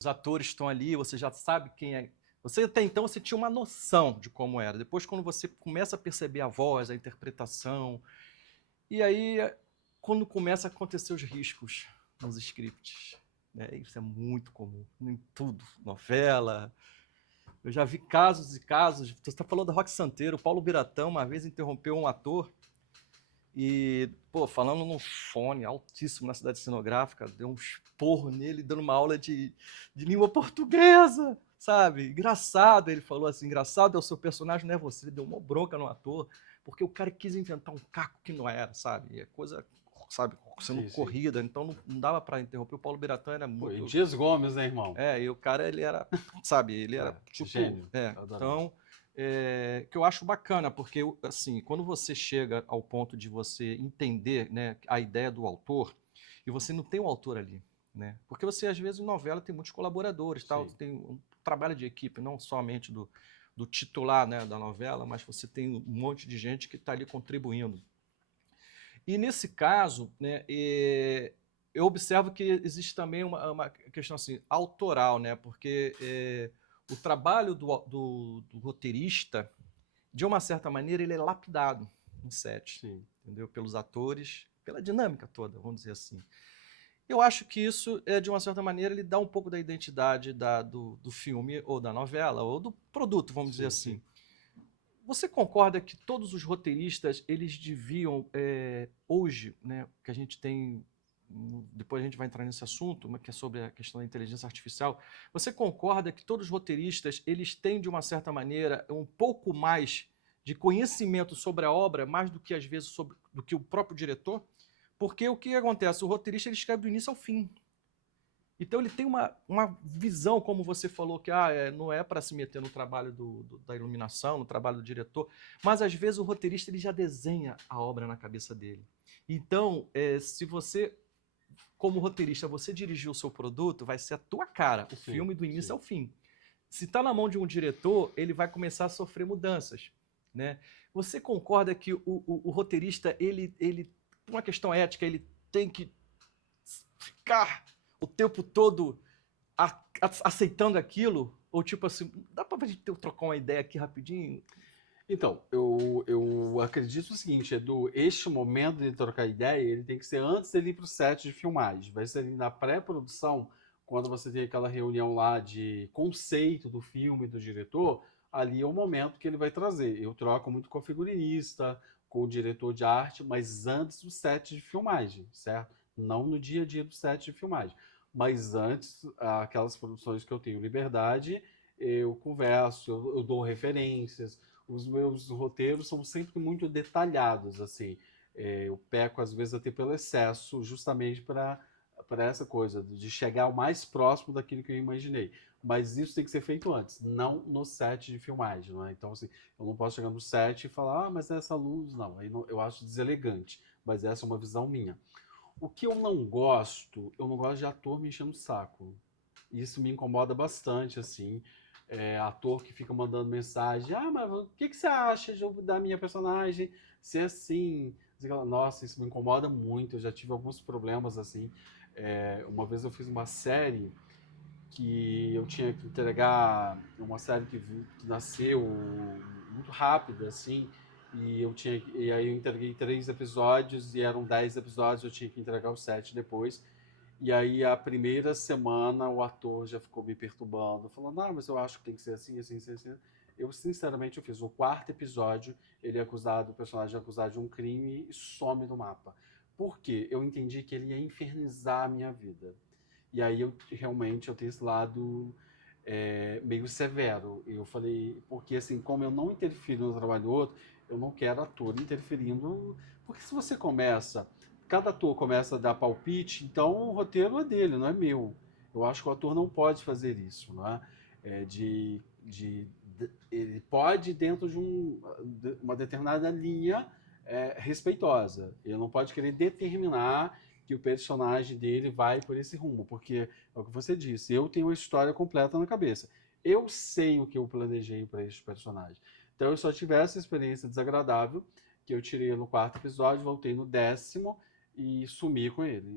os atores estão ali, você já sabe quem é. Você até então você tinha uma noção de como era. Depois, quando você começa a perceber a voz, a interpretação, e aí quando começa a acontecer os riscos nos scripts, né? Isso é muito comum em tudo, novela. Eu já vi casos e casos. Você está falando da Roque Santeiro, o Paulo Biratã uma vez interrompeu um ator e, pô, falando num fone altíssimo na cidade cenográfica, deu um esporro nele, dando uma aula de língua portuguesa, sabe? Engraçado, ele falou assim, engraçado é o seu personagem, não é você. Ele deu uma bronca no ator, porque o cara quis inventar um caco que não era, sabe? E é coisa, sabe, sendo Sim, sim. corrida, então não dava para interromper. O Paulo Biratã era Pô, e muito... Dias Gomes, né, irmão? E o cara, ele era, sabe, ele era tipo... Gênio. Adorava. Então, que eu acho bacana, porque, assim, quando você chega ao ponto de você entender, né, a ideia do autor, e você não tem o autor ali, né? Porque você, às vezes, em novela tem muitos colaboradores, tal, Sim. tem um trabalho de equipe, não somente do titular, né, da novela, mas você tem um monte de gente que está ali contribuindo. E nesse caso, né, eu observo que existe também uma questão assim, autoral, né, porque o trabalho do roteirista, de uma certa maneira, ele é lapidado no set, Sim. entendeu? Pelos atores, pela dinâmica toda, vamos dizer assim. Eu acho que isso, de uma certa maneira, ele dá um pouco da identidade do filme, ou da novela, ou do produto, vamos dizer Sim, sim. assim. Você concorda que todos os roteiristas eles deviam hoje, né, que a gente tem, depois a gente vai entrar nesse assunto, que é sobre a questão da inteligência artificial. Você concorda que todos os roteiristas eles têm de uma certa maneira um pouco mais de conhecimento sobre a obra, mais do que às vezes do que o próprio diretor? Porque o que acontece? O roteirista ele escreve do início ao fim. Então ele tem uma visão, como você falou, que não é para se meter no trabalho da iluminação, no trabalho do diretor, mas às vezes o roteirista ele já desenha a obra na cabeça dele. Então, se você, como roteirista, você dirigir o seu produto, vai ser a tua cara, o Sim, filme do início sim. ao fim. Se está na mão de um diretor, ele vai começar a sofrer mudanças, né? Você concorda que o roteirista, por uma questão ética, ele tem que ficar o tempo todo aceitando aquilo? Ou tipo assim, dá pra gente trocar uma ideia aqui rapidinho? Então, eu acredito o seguinte, Edu, este momento de trocar ideia, ele tem que ser antes dele ir para o set de filmagem. Vai ser ali na pré-produção, quando você tem aquela reunião lá de conceito do filme, do diretor, ali é o momento que ele vai trazer. Eu troco muito com o figurinista, com o diretor de arte, mas antes do set de filmagem, certo? Não no dia a dia do set de filmagem. Mas antes, aquelas produções que eu tenho liberdade, eu converso, eu dou referências, os meus roteiros são sempre muito detalhados, assim. Eu peco, às vezes, até pelo excesso, justamente para essa coisa, de chegar o mais próximo daquilo que eu imaginei. Mas isso tem que ser feito antes, não no set de filmagem, não é? Então, assim, eu não posso chegar no set e falar, mas essa luz, não. Aí não, eu acho deselegante, mas essa é uma visão minha. O que eu não gosto de ator me enchendo o saco. Isso me incomoda bastante, assim. Ator que fica mandando mensagem, mas o que você acha da minha personagem ser assim? Nossa, isso me incomoda muito, eu já tive alguns problemas, assim. Uma vez eu fiz uma série que eu tinha que entregar, uma série que nasceu muito rápido, assim, e aí eu entreguei 3 episódios, e eram 10 episódios, eu tinha que entregar os 7 depois. E aí, a primeira semana, o ator já ficou me perturbando, falando, mas eu acho que tem que ser assim, assim, assim, assim. Eu, sinceramente, eu fiz o quarto episódio, ele é acusado, o personagem é acusado de um crime e some do mapa. Por quê? Eu entendi que ele ia infernizar a minha vida. E aí, eu tenho esse lado meio severo. Eu falei, porque assim, como eu não interfiro no trabalho do outro, eu não quero ator interferindo, porque se você começa cada ator começa a dar palpite, então o roteiro é dele, não é meu. Eu acho que o ator não pode fazer isso, não é? Ele pode dentro de uma determinada linha respeitosa. Ele não pode querer determinar que o personagem dele vai por esse rumo, porque é o que você disse. Eu tenho a história completa na cabeça. Eu sei o que eu planejei para este personagem. Então eu só tive essa experiência desagradável que eu tirei no quarto episódio, voltei no 10º e sumi com ele.